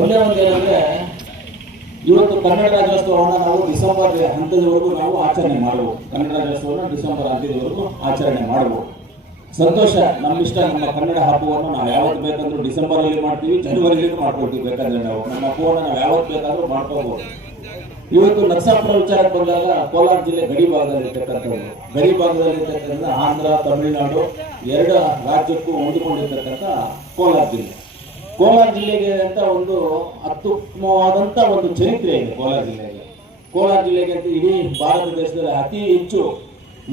ಒಂದೇ ಏನಂದ್ರೆ ಇವತ್ತು ಕನ್ನಡ ರಾಜ್ಯೋತ್ಸವವನ್ನು ನಾವು ಡಿಸೆಂಬರ್ ಹಂತದವರೆಗೂ ನಾವು ಆಚರಣೆ ಮಾಡಬಹುದು. ಕನ್ನಡ ರಾಜ್ಯೋತ್ಸವವನ್ನು ಡಿಸೆಂಬರ್ ಹಂತದವರೆಗೂ ಆಚರಣೆ ಮಾಡಬಹುದು. ಸಂತೋಷ, ನಮ್ಮಿಷ್ಟ. ನಮ್ಮ ಕನ್ನಡ ಹಬ್ಬವನ್ನು ನಾವು ಯಾವತ್ತು ಬೇಕಂದ್ರೂ ಡಿಸೆಂಬರ್ ಅಲ್ಲಿ ಮಾಡ್ತೀವಿ, ಜನವರಿಯಲ್ಲಿ ಮಾಡ್ಕೊಳ್ತೀವಿ. ಬೇಕಾದ್ರೆ ನಾವು ನಮ್ಮ ಹಬ್ಬವನ್ನು ನಾವು ಯಾವತ್ತು ಬೇಕಾದ್ರೂ ಮಾಡ್ಕೋಬಹುದು. ಇವತ್ತು ನರಸಾಪುರ ವಿಚಾರಕ್ಕೆ ಬಂದಾಗ ಕೋಲಾರ ಜಿಲ್ಲೆ ಗಡಿ ಭಾಗದಲ್ಲಿರ್ತಕ್ಕಂಥದ್ದು, ಗಡಿ ಭಾಗದಲ್ಲಿರ್ತಕ್ಕಂಥ ಆಂಧ್ರ, ತಮಿಳುನಾಡು ಎರಡು ರಾಜ್ಯಕ್ಕೂ ಹೊಂದಿಕೊಂಡಿರ್ತಕ್ಕಂಥ ಕೋಲಾರ ಜಿಲ್ಲೆ. ಕೋಲಾರ ಜಿಲ್ಲೆಗೆ ಅಂತ ಒಂದು ಅತ್ಯುತ್ತಮವಾದಂಥ ಒಂದು ಚರಿತ್ರೆ ಇದೆ ಕೋಲಾರ ಜಿಲ್ಲೆಗೆ. ಕೋಲಾರ ಜಿಲ್ಲೆಗೆ ಅಂತ ಇಡೀ ಭಾರತ ದೇಶದಲ್ಲಿ ಅತಿ ಹೆಚ್ಚು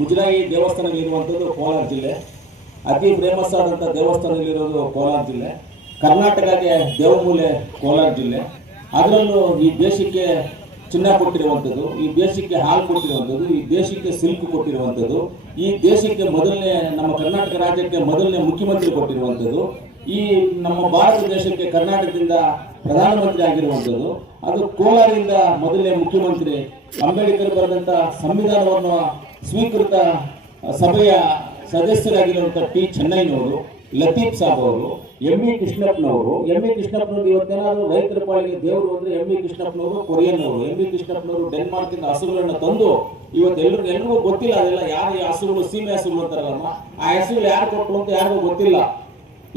ಮುಜರಾಯಿ ದೇವಸ್ಥಾನಗಳಿರುವಂಥದ್ದು ಕೋಲಾರ ಜಿಲ್ಲೆ. ಅತಿ ಫೇಮಸ್ ಆದಂಥ ದೇವಸ್ಥಾನಗಳಿರೋದು ಕೋಲಾರ ಜಿಲ್ಲೆ. ಕರ್ನಾಟಕಕ್ಕೆ ದೇವಮೂಲೆ ಕೋಲಾರ ಜಿಲ್ಲೆ. ಅದರಲ್ಲೂ ಈ ದೇಶಕ್ಕೆ ಚಿನ್ನ ಕೊಟ್ಟಿರುವಂಥದ್ದು, ಈ ದೇಶಕ್ಕೆ ಹಾಲು ಕೊಟ್ಟಿರುವಂಥದ್ದು, ಈ ದೇಶಕ್ಕೆ ಸಿಲ್ಕ್ ಕೊಟ್ಟಿರುವಂಥದ್ದು, ಈ ದೇಶಕ್ಕೆ ಮೊದಲನೇ, ನಮ್ಮ ಕರ್ನಾಟಕ ರಾಜ್ಯಕ್ಕೆ ಮೊದಲನೇ ಮುಖ್ಯಮಂತ್ರಿ ಕೊಟ್ಟಿರುವಂಥದ್ದು, ಈ ನಮ್ಮ ಭಾರತ ದೇಶಕ್ಕೆ ಕರ್ನಾಟಕದಿಂದ ಪ್ರಧಾನಮಂತ್ರಿ ಆಗಿರುವಂಥದ್ದು, ಅದು ಕೋಲಾರದಿಂದ ಮೊದಲನೇ ಮುಖ್ಯಮಂತ್ರಿ. ಅಂಬೇಡ್ಕರ್ ಬರೆದಂಥ ಸಂವಿಧಾನವನ್ನು ಸ್ವೀಕೃತ ಸಭೆಯ ಸದಸ್ಯರಾಗಿರುವಂಥ ಟಿ ಚೆನ್ನೈನವರು, ಲತೀಫ್ ಸಾಬ್ ಅವರು, ಎಂ ಇ ಕೃಷ್ಣಪ್ಪನವರು. ಎಂ ಇ ಕೃಷ್ಣಪ್ಪನವರು ಇವತ್ತೇನಾದ್ರು ರೈತರ ಪಾಲಿಗೆ ದೇವರು ಅಂದ್ರೆ ಎಂ ಇ ಕೃಷ್ಣಪ್ಪನವರು ಕೊರಿಯನ್ ಅವರು. ಎಂ ಇ ಕೃಷ್ಣಪ್ಪನವರು ಡೆನ್ಮಾರ್ಕಿಂದ ಹಸುಗಳನ್ನು ತಂದು ಇವತ್ತು ಎಲ್ರಿಗೂ ಗೊತ್ತಿಲ್ಲ ಅದೆಲ್ಲ ಯಾರು ಈ ಹಸುಗಳು, ಸೀಮೆ ಹಸುಗಳು ಅಂತಾರಲ್ಲ, ಆ ಹಸುಗಳು ಯಾರು ಕೊಟ್ಟರು ಅಂತ ಯಾರಿಗೂ ಗೊತ್ತಿಲ್ಲ.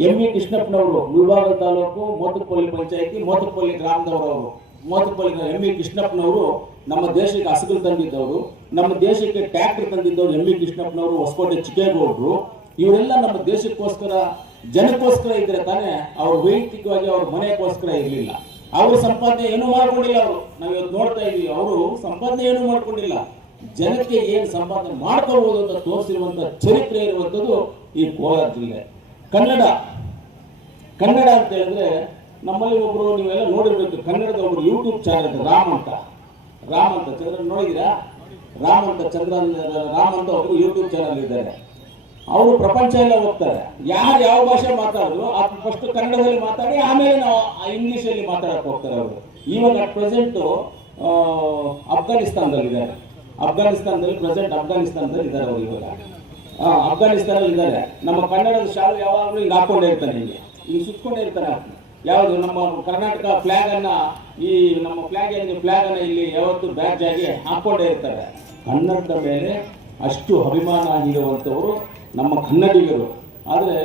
ಎಂ ಇ ಕೃಷ್ಣಪ್ಪನವರು ಮುಳಬಾಗ ತಾಲೂಕು ಮೋತಪಲ್ಲಿ ಪಂಚಾಯತಿ ಮೋತಪಲ್ಲಿ ಗ್ರಾಮದವರವರು. ಮೋತಪಲ್ಲಿ ಎಂ ಇ ಕೃಷ್ಣಪ್ಪನವರು ನಮ್ಮ ದೇಶಕ್ಕೆ ಹಸುಗಳು ತಂದಿದ್ದವರು, ನಮ್ಮ ದೇಶಕ್ಕೆ ಟ್ರ್ಯಾಕ್ಟರ್ ತಂದಿದ್ದವರು ಎಂ ಇ ಕೃಷ್ಣಪ್ಪನವರು, ಹೊಸಕೋಟೆ ಚಿಕ್ಕೇಗೌಡರು. ಇವರೆಲ್ಲ ನಮ್ಮ ದೇಶಕ್ಕೋಸ್ಕರ, ಜನಕ್ಕೋಸ್ಕರ ಇದ್ರೆ ತಾನೇ. ಅವ್ರು ವೈಯಕ್ತಿಕವಾಗಿ ಅವ್ರ ಮನೆಗೋಸ್ಕರ ಇರಲಿಲ್ಲ. ಅವರು ಸಂಪಾದನೆ ಏನೂ ಮಾಡ್ಕೊಂಡಿಲ್ಲ. ಅವರು ನಾವು ಇವತ್ತು ನೋಡ್ತಾ ಇದೀವಿ, ಅವರು ಸಂಪಾದನೆ ಏನೂ ಮಾಡ್ಕೊಂಡಿಲ್ಲ. ಜನಕ್ಕೆ ಏನು ಸಂಪಾದನೆ ಮಾಡ್ಕೋಬಹುದು ಅಂತ ತೋರಿಸಿರುವಂತ ಚರಿತ್ರೆ ಇರುವಂಥದ್ದು ಈ ಕೋಲಾರ ಜಿಲ್ಲೆ. ಕನ್ನಡ ಅಂತ ಹೇಳಿದ್ರೆ ನಮ್ಮಲ್ಲಿ ಒಬ್ರು, ನೀವೆಲ್ಲ ನೋಡಿರ್ಬೇಕು, ಕನ್ನಡದ ಒಬ್ರು ಯೂಟ್ಯೂಬ್ ಚಾನಲ್ ರಾಮ್ ಅಂತ ಚಂದ್ರ ನೋಡಿದ್ದೀರಾ? ರಾಮ್ ಅಂತ ಒಬ್ರು ಯೂಟ್ಯೂಬ್ ಚಾನಲ್ ಇದ್ದಾರೆ. ಅವರು ಪ್ರಪಂಚ ಎಲ್ಲ ಹೋಗ್ತಾರೆ. ಯಾರು ಯಾವ ಭಾಷೆ ಮಾತಾಡಿದ್ರು ಅದು ಫಸ್ಟ್ ಕನ್ನಡದಲ್ಲಿ ಮಾತಾಡಿ ಆಮೇಲೆ ನಾವು ಇಂಗ್ಲಿಷಲ್ಲಿ ಮಾತಾಡಕ್ಕೆ ಹೋಗ್ತಾರೆ. ಅವರು ಇವಾಗ ಅಟ್ ಪ್ರೆಸೆಂಟ್ ಅಫ್ಘಾನಿಸ್ತಾನದಲ್ಲಿ ಇದ್ದಾರೆ. ಅವರು ಇವಾಗ ಅಫ್ಘಾನಿಸ್ತಾನಲ್ಲಿ ಇದ್ದಾರೆ. ನಮ್ಮ ಕನ್ನಡದ ಶಾಲೆ ಯಾವಾಗಲೂ ಹಿಂಗೆ ಹಾಕೊಂಡೇ ಇರ್ತಾನೆ, ಹಿಂಗೆ ಸುತ್ಕೊಂಡೇ ಇರ್ತಾನೆ. ಯಾವುದು ನಮ್ಮ ಕರ್ನಾಟಕ ಫ್ಲಾಗ್ ಅನ್ನ, ಈ ನಮ್ಮ ಫ್ಲಾಗ್ ಅನ್ನ ಇಲ್ಲಿ ಯಾವತ್ತು ಬ್ಯಾಡ್ಜ್ ಆಗಿ ಹಾಕೊಂಡೇ ಇರ್ತಾರೆ. ಕನ್ನಡದ ಮೇಲೆ ಅಷ್ಟು ಅಭಿಮಾನ ಇರುವಂಥವರು ನಮ್ಮ ಕನ್ನಡಿಗರು. ಆದರೆ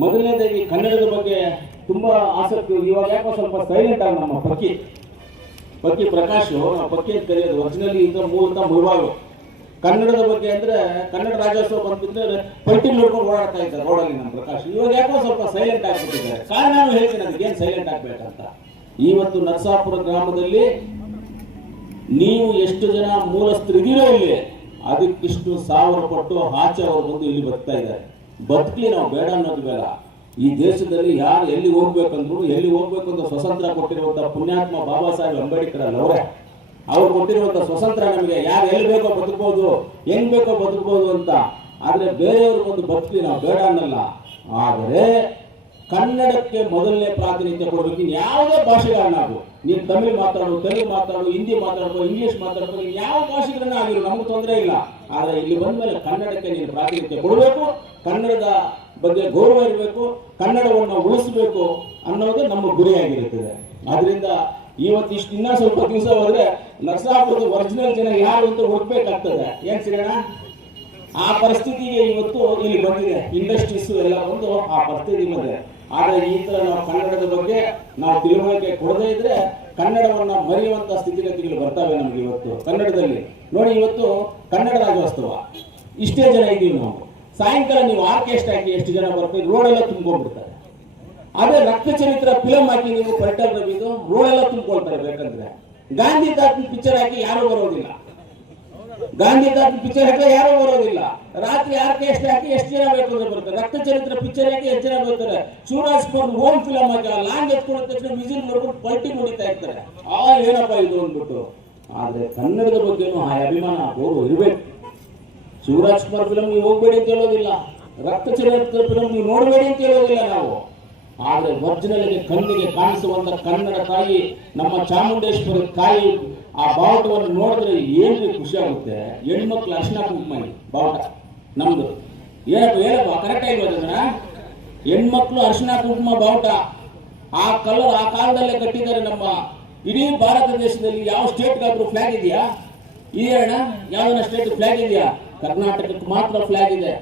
ಮೊದಲನೇದಾಗಿ ಕನ್ನಡದ ಬಗ್ಗೆ ತುಂಬಾ ಆಸಕ್ತಿ. ಇವಾಗ ಯಾಕೋ ಸ್ವಲ್ಪ ಸೈಲೆಂಟ್ ಆಗಿ ನಮ್ಮ ಪಕ್ಕಿ ಪ್ರಕಾಶ್, ಪಕ್ಕಿ ಅಂತ ಕರೆಯೋದು, ಒರಿಜಿನಲಿ ಇಂದ ಮೂಲತಃ ಮುಳುಬಾಗ. ಕನ್ನಡದ ಬಗ್ಗೆ ಅಂದ್ರೆ ಕನ್ನಡ ರಾಜ್ಯೋತ್ಸವ ಬಂದಿದ್ರೆ ಪಟ್ಟಿ ನೋಡ್ಕೊಂಡು ಓಡಾಡ್ತಾ ಇದ್ದಾರೆ ರೋಡಲ್ಲಿ ನಮ್ಮ ಪ್ರಕಾಶ್. ಇವಾಗ ಯಾಕೋ ಸ್ವಲ್ಪ ಸೈಲೆಂಟ್ ಆಗಿಬಿಟ್ಟಿದ್ದಾರೆ. ಕಾರಣ ನಾನು ಹೇಳ್ತೀನಿ ಅದಕ್ಕೆ ಏನು ಸೈಲೆಂಟ್ ಆಗ್ಬೇಕಂತ. ಇವತ್ತು ನರಸಾಪುರ ಗ್ರಾಮದಲ್ಲಿ ನೀವು ಎಷ್ಟು ಜನ ಮೂಲಸ್ಥರಿದ್ದೀರೋ ಇಲ್ಲಿ, ಅದಕ್ಕಿಷ್ಟು 1000 ಪಟ್ಟು ಆಚೆ ಅವರು ಬಂದು ಇಲ್ಲಿ ಬರ್ತಾ ಇದ್ದಾರೆ. ಬದುಕಲಿ, ನಾವು ಬೇಡ ಅನ್ನೋದು ಬೇಡ. ಈ ದೇಶದಲ್ಲಿ ಯಾರು ಎಲ್ಲಿ ಹೋಗ್ಬೇಕಂದ್ರು ಸ್ವತಂತ್ರ ಕೊಟ್ಟಿರುವಂತಹ ಪುಣ್ಯಾತ್ಮ ಬಾಬಾ ಸಾಹೇಬ್ ಅಂಬೇಡ್ಕರ್ ಅವರೇ. ಅವ್ರು ಕೊಟ್ಟಿರುವಂತ ಸ್ವತಂತ್ರ ನಮಗೆ ಯಾರು ಎಲ್ಲಿ ಬೇಕೋ ಬದುಕಬಹುದು, ಹೆಂಗ್ ಬೇಕೋ ಬದುಕಬಹುದು ಅಂತ. ಆದ್ರೆ ಬೇರೆಯವರು ಬಂದು ಬದುಕಲಿ, ನಾವು ಬೇಡ ಅನ್ನಲ್ಲ. ಆದರೆ ಕನ್ನಡಕ್ಕೆ ಮೊದಲನೇ ಪ್ರಾತಿನಿಧ್ಯ ಕೊಡಬೇಕು. ಯಾವುದೇ ಭಾಷೆಗಳನ್ನಾಗು, ನೀನು ತಮಿಳು ಮಾತಾಡು, ತೆಲುಗು ಮಾತಾಡು, ಹಿಂದಿ ಮಾತಾಡ್ಬೋದು, ಇಂಗ್ಲಿಷ್ ಮಾತಾಡ್ಬೋದು, ಯಾವ ಭಾಷೆಗಳನ್ನ ಆಗಿರೋ ನಮ್ಗೆ ತೊಂದರೆ ಇಲ್ಲ. ಆದರೆ ಇಲ್ಲಿ ಬಂದ್ಮೇಲೆ ಕನ್ನಡಕ್ಕೆ ನೀನು ಪ್ರಾತಿನಿಧ್ಯ ಕೊಡಬೇಕು, ಕನ್ನಡದ ಬಗ್ಗೆ ಗೌರವ ಇರಬೇಕು, ಕನ್ನಡವನ್ನು ಉಳಿಸಬೇಕು ಅನ್ನೋದು ನಮ್ಮ ಗುರಿಯಾಗಿರುತ್ತದೆ. ಆದ್ರಿಂದ ಇವತ್ತು ಇನ್ನ ಸ್ವಲ್ಪ ದಿವಸ ಹೋದ್ರೆ ನರಸಾಪುರದ ಒರಿಜಿನಲ್ ಜನ ಯಾರು ಅಂತ ಹುಡುಕ್ಬೇಕಾಗ್ತದೆ. ಏನ್ ಸಿಗೋಣ, ಆ ಪರಿಸ್ಥಿತಿಗೆ ಇವತ್ತು ಇಲ್ಲಿ ಬಂದಿದೆ. ಇಂಡಸ್ಟ್ರೀಸ್ ಎಲ್ಲ ಬಂದು ಆ ಪರಿಸ್ಥಿತಿ ಬಂದಿದೆ. ಆದರೆ ಈ ತರ ನಾವು ಕನ್ನಡದ ಬಗ್ಗೆ ನಾವು ತಿಳುವಳಿಕೆ ಕೊಡದೇ ಇದ್ರೆ ಕನ್ನಡವನ್ನ ಮರೆಯುವಂತ ಸ್ಥಿತಿಗತಿಗಳು ಬರ್ತವೆ ನಮ್ಗೆ. ಇವತ್ತು ಕನ್ನಡದಲ್ಲಿ ನೋಡಿ, ಇವತ್ತು ಕನ್ನಡ ರಾಜ್ಯೋತ್ಸವ ಇಷ್ಟೇ ಜನ ಇದ್ದೀವಿ ನಾವು. ಸಾಯಂಕಾಲ ನೀವು ಆರ್ಕೆಸ್ಟ್ರಾ ಹಾಕಿ ಎಷ್ಟು ಜನ ಬರ್ತಾರೆ, ರೋಡೆಲ್ಲ ತುಂಬಿಕೊಂಡ್ಬಿಡ್ತಾರೆ. ಅದೇ ರಕ್ತ ಚರಿತ್ರ ಫಿಲಂ ಹಾಕಿ ನೀವು ಪರ್ಟಲ್ ರವಿದು ರೋಡೆಲ್ಲ ತುಂಬಿಕೊಳ್ತಾರೆ. ಬೇಕಂದ್ರೆ ಗಾಂಧಿ ತಾತನ ಪಿಕ್ಚರ್ ಹಾಕಿ ಯಾರು ಬರೋದಿಲ್ಲ. ಯಾರು ಬರೋದಿಲ್ಲ. ರಾತ್ರಿ ಆರ್ಕೆಸ್ಟ್ರಾ ಹಾಕಿ ಎಷ್ಟು ಜನ ಬೇಕು ಅಂದ್ರೆ ಬರ್ತಾರೆ. ರಕ್ತ ಚರಿತ್ರ ಪಿಕ್ಚರ್ ಹಾಕಿ ಎಷ್ಟು ಜನ ಬರ್ತಾರೆ. ಶಿವರಾಜ್ ಕುಮಾರ್ ಹೋಮ್ ಫಿಲಂ ಹಾಕಿ ಲಾಂಗ್ ಎತ್ಕೊಂಡ ತಕ್ಷಣ ವಿಸಿಲ್ ನೋಡ್ಕೊಂಡು ಪಲ್ಟಿ ನೋಡಿತಾ ಇರ್ತಾರೆ. ಏನಪ್ಪ ಇದು ಅಂದ್ಬಿಟ್ಟು. ಆದ್ರೆ ಕನ್ನಡದ ಬಗ್ಗೆನೂ ಆ ಅಭಿಮಾನ ಗೌರವ ಇರಬೇಕು. ಶಿವರಾಜ್ ಕುಮಾರ್ ಫಿಲಂ ನೀವು ಹೋಗ್ಬೇಡಿ ಅಂತ ಹೇಳೋದಿಲ್ಲ, ರಕ್ತ ಚರಿತ್ರ ಫಿಲಂ ನೀವು ನೋಡಬೇಡಿ ಅಂತ ಹೇಳೋದಿಲ್ಲ ನಾವು. ಆದ್ರೆ ಒರಿಜಿನಲ್ ಕಣ್ಣಿಗೆ ಕಾಣಿಸುವಂತ ಕನ್ನಡ ತಾಯಿ, ನಮ್ಮ ಚಾಮುಂಡೇಶ್ವರಿ ತಾಯಿ ಆ ಬಾವುಟವನ್ನು ನೋಡಿದ್ರೆ ಏನು ಖುಷಿ ಆಗುತ್ತೆ. ಹೆಣ್ಮಕ್ಳು ಅರ್ಶಿನ ಕುಂಕುಮ ಬಾವುಟ ನಮ್ದು. ಏನಪ್ಪ ಕರೆಕ್ಟ್ ಆಗಿರೋದನ್ನ, ಹೆಣ್ಮಕ್ಳು ಅರ್ಶಿನ ಕುಂಕುಮ ಬಾವುಟ ಆ ಕಲರ್ ಆ ಕಾಲದಲ್ಲೇ ಕಟ್ಟಿದ್ದಾರೆ. ನಮ್ಮ ಇಡೀ ಭಾರತ ದೇಶದಲ್ಲಿ ಯಾವ ಸ್ಟೇಟ್ಗಾದ್ರೂ ಫ್ಲಾಗ್ ಇದೆಯಾ? ಇದೆಯಣ್ಣ? ಯಾವ್ದನ್ನ ಸ್ಟೇಟ್ ಫ್ಲಾಗ್ ಇದೆಯಾ? ಕರ್ನಾಟಕಕ್ಕೆ ಮಾತ್ರ ಫ್ಲಾಗ್ ಇದೆ.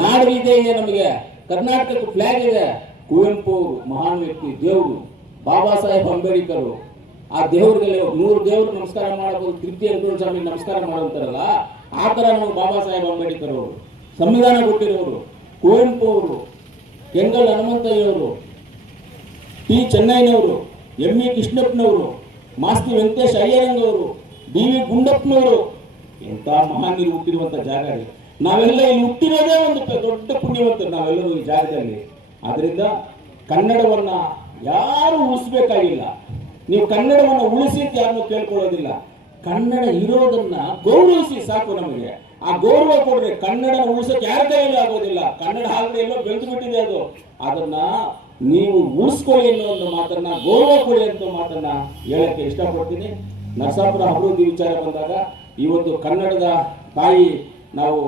ನಾಡು ಇದೆ ನಮಗೆ, ಕರ್ನಾಟಕಕ್ಕೆ ಫ್ಲಾಗ್ ಇದೆ. ಕುವೆಂಪು ಮಹಾನ್ ವ್ಯಕ್ತಿ, ದೇವರು ಬಾಬಾ ಸಾಹೇಬ್ ಅಂಬೇಡ್ಕರ್. ಆ ದೇವ್ರಿಗೆ 100 ದೇವ್ರು ನಮಸ್ಕಾರ ಮಾಡಬಹುದು, ತೃಪ್ತಿ ವೆಂಕಟೇಶ್ವರ ಸ್ವಾಮಿ ನಮಸ್ಕಾರ ಮಾಡುವಂತಾರಲ್ಲ, ಆ ತರ ನಾವು ಬಾಬಾ ಸಾಹೇಬ್ ಅಂಬೇಡ್ಕರ್ ಅವರು, ಸಂವಿಧಾನ ಕೊಟ್ಟಿರೋರು, ಕುವೆಂಪು ಅವರು, ಕೆಂಗಲ್ ಹನುಮಂತಯ್ಯವರು, ಟಿ ಚೆನ್ನೈನವರು, ಎಂ ಇ ಕೃಷ್ಣಪ್ಪನವರು, ಮಾಸ್ತಿ ವೆಂಕಟೇಶ್ ಅಯ್ಯರಂಗವರು, ಡಿ ವಿ ಗುಂಡಪ್ಪನವರು, ಎಂತ ಮಹಾನೀರು ಹುಟ್ಟಿರುವಂತ ಜಾಗ. ನಾವೆಲ್ಲ ಇಲ್ಲಿ ಹುಟ್ಟಿರೋದೇ ಒಂದು ದೊಡ್ಡ ಪುಣ್ಯವಂತರು ನಾವೆಲ್ಲರೂ ಈ ಜಾಗದಲ್ಲಿ. ಆದ್ರಿಂದ ಕನ್ನಡವನ್ನ ಯಾರು ಉಳಿಸ್ಬೇಕಾಗಿಲ್ಲ. ನೀವು ಕನ್ನಡವನ್ನು ಉಳಿಸಿ ಅಂತ ಯಾರನ್ನು ಕೇಳ್ಕೊಳ್ಳೋದಿಲ್ಲ. ಕನ್ನಡ ಇರೋದನ್ನ ಗೌರವಿಸಿ ಸಾಕು. ನಮಗೆ ಆ ಗೌರವ ಕೊಡ್ರಿ. ಕನ್ನಡ ಉಳಿಸೋಕೆ ಯಾರ ಕೈಯಲ್ಲೂ ಆಗೋದಿಲ್ಲ. ಕನ್ನಡ ಹಾಗೆ ಎಲ್ಲೋ ಬೆಳೆದು ಬಿಟ್ಟಿದೆ ಅದು. ಅದನ್ನ ನೀವು ಉಳಿಸ್ಕೊಳ್ಳಿ ಅನ್ನೋ ಒಂದು ಮಾತನ್ನ, ಗೌರವ ಕೊಡಿ ಅಂತ ಮಾತನ್ನ ಹೇಳಕ್ಕೆ ಇಷ್ಟಪಡ್ತೀನಿ. ನರಸಾಪುರ ಅಭಿವೃದ್ಧಿ ವಿಚಾರ ಬಂದಾಗ ಇವತ್ತು ಕನ್ನಡದ ತಾಯಿ ನಾವು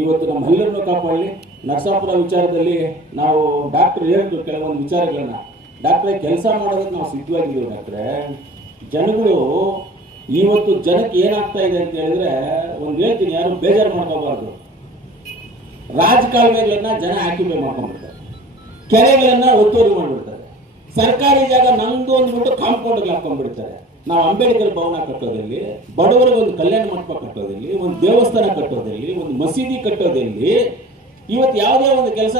ಇವತ್ತು ನಮ್ಮೆಲ್ಲರನ್ನು ಕಾಪಾಡಲಿ. ನರಸಾಪುರ ವಿಚಾರದಲ್ಲಿ ನಾವು ಡಾಕ್ಟರ್ ಹೇಳಿದ್ರು ಕೆಲವೊಂದು ವಿಚಾರಗಳನ್ನ. ಡಾಕ್ಟ್ರೇ, ಕೆಲಸ ಮಾಡೋದಕ್ಕೆ ನಾವು ಸಿದ್ಧವಾಗಿದ್ದೀವಿ ಡಾಕ್ಟ್ರೇ. ಜನಗಳು ಇವತ್ತು ಜನಕ್ಕೆ ಏನಾಗ್ತಾ ಇದೆ ಅಂತ ಹೇಳಿದ್ರೆ, ಒಂದು ಹೇಳ್ತೀನಿ, ಯಾರು ಬೇಜಾರು ಮಾಡ್ಕೋಬಾರ್ದು. ರಾಜಕಾಲುವೆಗಳನ್ನ ಜನ ಆಕ್ಯುಪೈ ಮಾಡ್ಕೊಂಡ್ಬಿಡ್ತಾರೆ, ಕೆರೆಗಳನ್ನ ಒತ್ತುವರಿ ಮಾಡಿಬಿಡ್ತಾರೆ, ಸರ್ಕಾರಿ ಜಾಗ ನಮ್ದು ಅಂದ್ಬಿಟ್ಟು ಕಾಂಪೌಂಡ್ಗೆ ಹಾಕೊಂಡ್ಬಿಡ್ತಾರೆ. ನಾವು ಅಂಬೇಡ್ಕರ್ ಭವನ ಕಟ್ಟೋದಲ್ಲಿ, ಬಡವರಿಗೆ ಒಂದು ಕಲ್ಯಾಣ ಮಂಟಪ ಕಟ್ಟೋದಲ್ಲಿ, ಒಂದು ದೇವಸ್ಥಾನ ಕಟ್ಟೋದಲ್ಲಿ, ಒಂದು ಮಸೀದಿ ಕಟ್ಟೋದಲ್ಲಿ, ಇವತ್ತು ಯಾವುದೇ ಒಂದು ಕೆಲಸ,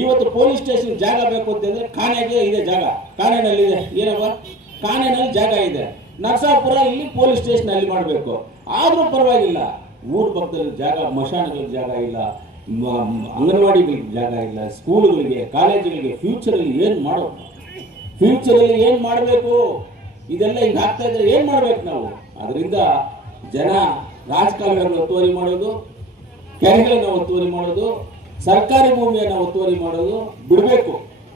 ಇವತ್ತು ಪೊಲೀಸ್ ಸ್ಟೇಷನ್ ಜಾಗ ಬೇಕು ಅಂತಂದ್ರೆ ಕಾನೆಗೆ ಇದೆ ಜಾಗ, ಕಾನೆನಲ್ಲಿ ಇದೆ. ಏನಪ್ಪ, ಕಾನೆನಲ್ಲಿ ಜಾಗ ಇದೆ. ನರಸಾಪುರ ಇಲ್ಲಿ ಪೊಲೀಸ್ ಸ್ಟೇಷನ್ ಅಲ್ಲಿ ಮಾಡಬೇಕು. ಆದ್ರೂ ಪರವಾಗಿಲ್ಲ, ಊರ್ ಪಕ್ಕದಲ್ಲಿ ಜಾಗ, ಮಶಾನಗಳಿಗೆ ಜಾಗ ಇಲ್ಲ, ಅಂಗನವಾಡಿಗಳಿಗೆ ಜಾಗ ಇಲ್ಲ, ಸ್ಕೂಲ್ಗಳಿಗೆ, ಕಾಲೇಜುಗಳಿಗೆ. ಫ್ಯೂಚರಲ್ಲಿ ಏನ್ ಮಾಡಬೇಕು? ಇದೆಲ್ಲ ಈಗ ಆಗ್ತಾ ಇದ್ರೆ ಏನ್ ಮಾಡ್ಬೇಕು ನಾವು? ಅದರಿಂದ ಜನ ರಾಜಕಾಲುವೆಗಳನ್ನು ಒತ್ತುವರಿ ಮಾಡೋದು, ಕೆರೆಗಳನ್ನು ಒತ್ತುವರಿ ಮಾಡೋದು, ಸರ್ಕಾರಿ ಭೂಮಿಯನ್ನು ಒತ್ತುವರಿ ಮಾಡೋದು ಬಿಡಬೇಕು.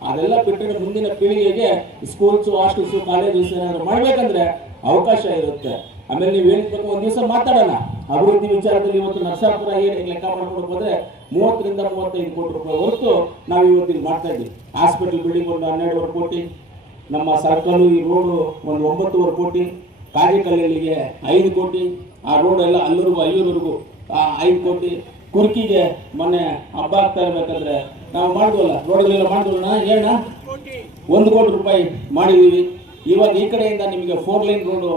ಅದೆಲ್ಲ ಬಿಟ್ಟರೆ ಮುಂದಿನ ಪೀಳಿಗೆಗೆ ಸ್ಕೂಲ್ಸ್, ಹಾಸ್ಟೆಲ್ಸ್, ಕಾಲೇಜಸ್ ಏನಾದ್ರು ಮಾಡ್ಬೇಕಂದ್ರೆ ಅವಕಾಶ ಇರುತ್ತೆ. ಆಮೇಲೆ ನೀವು ಹೇಳಿದ್ಬೇಕು, ಒಂದ್ ದಿವಸ ಮಾತಾಡೋಣ ಅಭಿವೃದ್ಧಿ ವಿಚಾರದಲ್ಲಿ. ಇವತ್ತು ನರಸಾಪುರ ಏನು ಲೆಕ್ಕ ಮಾಡ್ಕೊಂಡು ಹೋದ್ರೆ 30 ರಿಂದ 35 ಕೋಟಿ ರೂಪಾಯಿ ಹೊರತು ನಾವು ಇವತ್ತಿಗೆ ಮಾಡ್ತಾ ಇದ್ದೀವಿ. ಹಾಸ್ಪಿಟಲ್ ಬಿಲ್ಡಿಂಗ್ ಒಂದು 12.5 ಕೋಟಿ, ನಮ್ಮ ಸರ್ಕಲ್ ಈ ರೋಡು ಒಂದು 9.5 ಕೋಟಿ, ಕಾರಿಕಲ್ಲಿಗೆ 5 ಕೋಟಿ, ಆ ರೋಡ್ ಎಲ್ಲ ಅಲ್ಲೂರಿಗೂ 5 ಕೋಟಿ, ಕುರ್ಕಿಗೆ ಮೊನ್ನೆ ಹಬ್ಬ ಆಗ್ತಾ ಇರ್ಬೇಕಾದ್ರೆ ನಾವು ಮಾಡಿದ್ವಲ್ಲ, ರೋಡ್ಗಳೆಲ್ಲ ಮಾಡಿದ್ವಲ್ಲ, ಏನ 1 ಕೋಟಿ ರೂಪಾಯಿ ಮಾಡಿದೀವಿ. ಇವಾಗ ಈ ಕಡೆಯಿಂದ ನಿಮಗೆ 4 ಲೈನ್ ರೋಡು